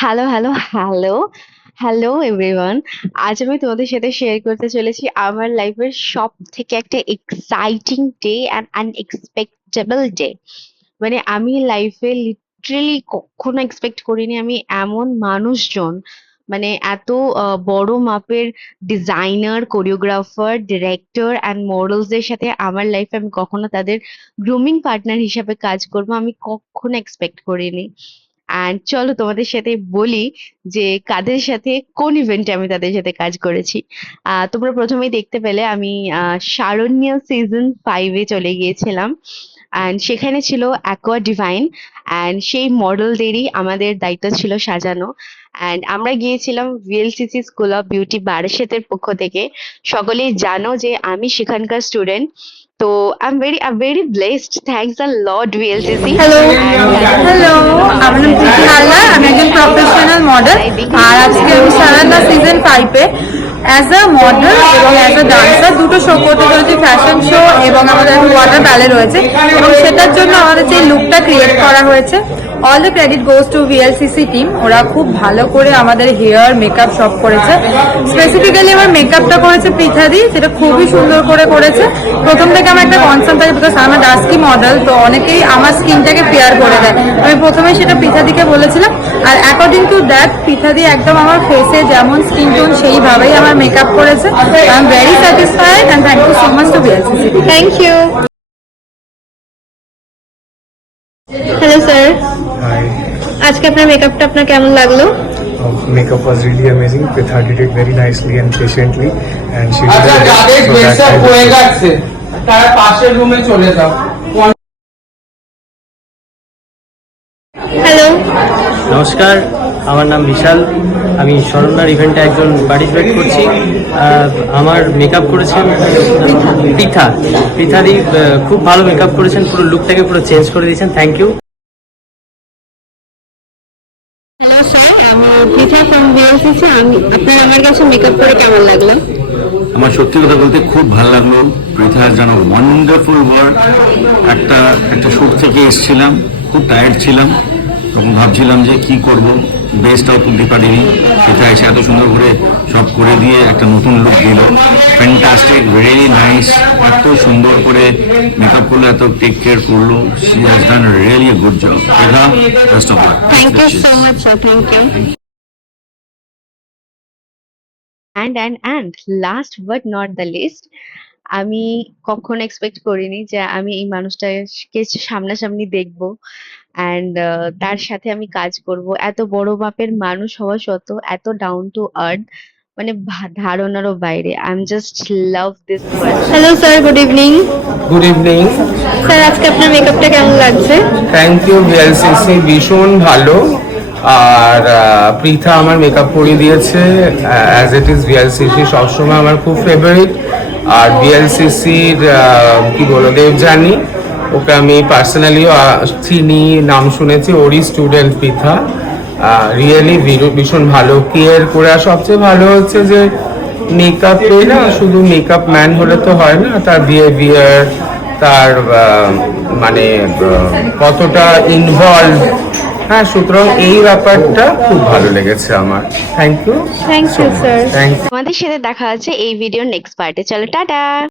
Hello, hello, hello, hello everyone. আজ আমি তোমাদের সাথে শেয়ার করতে চলেছি আমার লাইফের সব থেকে একটা exciting day and unexpectable day. মানে আমি লাইফে লিটারেলি কখনো এক্সপেক্ট করিনি আমি এমন মানুষজন, মানে এত বড় মাপের ডিজাইনার, কোরিওগ্রাফার, ডিরেক্টর অ্যান্ড মডেলসদের সাথে আমার লাইফে আমি কখনো তাদের গ্রুমিং পার্টনার হিসাবে কাজ করবো আমি কখনো এক্সপেক্ট করিনি। অ্যান্ড চলো তোমাদের সাথে বলি যে কাদের সাথে কোন ইভেন্টে আমি তাদের সাথে কাজ করেছি। তোমরা প্রথমেই দেখতে পেলে আমি শারণ্য সিজন 5-এ চলে গিয়েছিলাম। অ্যান্ড সেখানে ছিল অ্যাকোয়া ডিভাইন, অ্যান্ড সেই মডেলদেরই আমাদের দায়িত্ব ছিল সাজানো। অ্যান্ড আমরা গিয়েছিলাম ভিএলসিসি স্কুল অফ বিউটি বারাসাতের পক্ষ থেকে। সকলেই জানো যে আমি সেখানকার স্টুডেন্ট। তো I am very blessed, thanks a lot VLCC. Hello hello, আমার নাম প্রীতি হালদার। আমি একজন প্রফেশনাল মডেল। আর আজকে আমি সারান্না সিজন 5-এ অ্যাজ আ মডেল এবং অ্যাজ আ ডান্সার দুটো শো করতে চলেছি, ফ্যাশন শো এবং আমাদের এখন ওয়াটার ব্যালে রয়েছে, এবং সেটার জন্য আমাদের যে লুকটা ক্রিয়েট করা হয়েছে, all the credit goes to VLCC team. ওরা খুব ভালো করে আমাদের হেয়ার মেকআপ সব করেছে। স্পেসিফিক্যালি আমার মেকআপটা করেছে পৃথাদি, যেটা খুবই সুন্দর করে করেছে। প্রথম থেকে আমার একটা কনসার্ন থাকে, বিকজ আমার ডাস্কি মডেল, তো অনেকেই আমার স্কিনটাকে ফেয়ার করে দেয়। আমি প্রথমে সেটা পৃথাদিকে বলেছিলাম, আর অ্যাকর্ডিং টু দ্যাট পৃথাদি একদম আমার ফেসে যেমন স্কিন টোন সেইভাবেই আমার মেকআপ করেছে। I am very satisfied and thank you so much to VLCC. Thank you. Hello sir, Hi. আজকে আপনার মেকআপটা আপনার কেমন লাগলো? Makeup was really amazing. Pritha did it very nicely and patiently, and she did আচ্ছা, it যাদের so dress that I হয়ে could- গেছে তারা পাশের রুমে চলে যাও। হ্যালো, নমস্কার, আমার নাম বিশাল। আমি শরণ্যার ইভেন্টে একজন পার্টিসিপেট করছি। আমার মেকআপ করেছেন পৃথাদি। খুব ভালো মেকআপ করেছেন, পুরো লুকটাকে পুরো চেঞ্জ করে দিয়েছেন। Thank you. হ্যালো স্যার, আমি পৃথা ফ্রম ভিএলসিসি। আপনার আমার কাছে মেকআপ করে কেমন লাগলো? আমার সত্যি কথা বলতে খুব ভালো লাগলো। পৃথা যেন ওয়ান্ডারফুল ওয়ার্ক। একটা একটা শ্যুট থেকে এসেছিলাম, খুব টায়ার্ড ছিলাম, তখন ভাবছিলাম যে কি করব, বেস্টটাও তুলতে পারিনি। পৃথা এসে এত সুন্দর করে সব করে দিয়ে একটা নতুন লুক দিল। Fantastic, very nice. এত সুন্দর করে মেকআপ করলো, এত টেক কেয়ার করলো। She has done really a good job. Pritha, best of luck. Thank you so much sir, thank you. And last but not the least, আমি কখনো এক্সপেক্ট করিনি যে আমি এই মানুষটাকে সামনাসামনি দেখবো অ্যান্ড তার সাথে আমি কাজ করব। এত বড় মাপের মানুষ হওয়া সত্ত্বেও এত ডাউন টু আর্থ, মানে ধারণারও বাইরে। I am just love this person. Hello sir, good evening. Good evening. Sir, আজকে আপনার মেকআপটা কেমন লাগছে? থ্যাংক ইউ ভিএলসিসি, ভীষণ ভালো। আর পৃথা আমার মেকআপ করিয়ে দিয়েছে অ্যাজ ইট ইজ। ভিএলসিসি সবসময় আমার খুব ফেভারিট। আর ভিএলসিসির কি বলো, দেবজানি, ওকে আমি পার্সোনালিও চিনি, নাম শুনেছি। ওরই স্টুডেন্ট পৃথা। রিয়েলি ভীষণ ভালো কেয়ার করে। আর সবচেয়ে ভালো হচ্ছে যে মেকআপে না শুধু মেকআপ ম্যান হলে তো হয় না, তার বিহেভিয়ার, তার মানে কতটা ইনভলভ। হ্যাঁ, সুতরাং এই ব্যাপারটা খুব ভালো লেগেছে আমার। Thank you. Thank you sir. Thank তোমাদের সাথে দেখা হচ্ছে এই ভিডিওর নেক্সট পার্টে। চলো টাটা।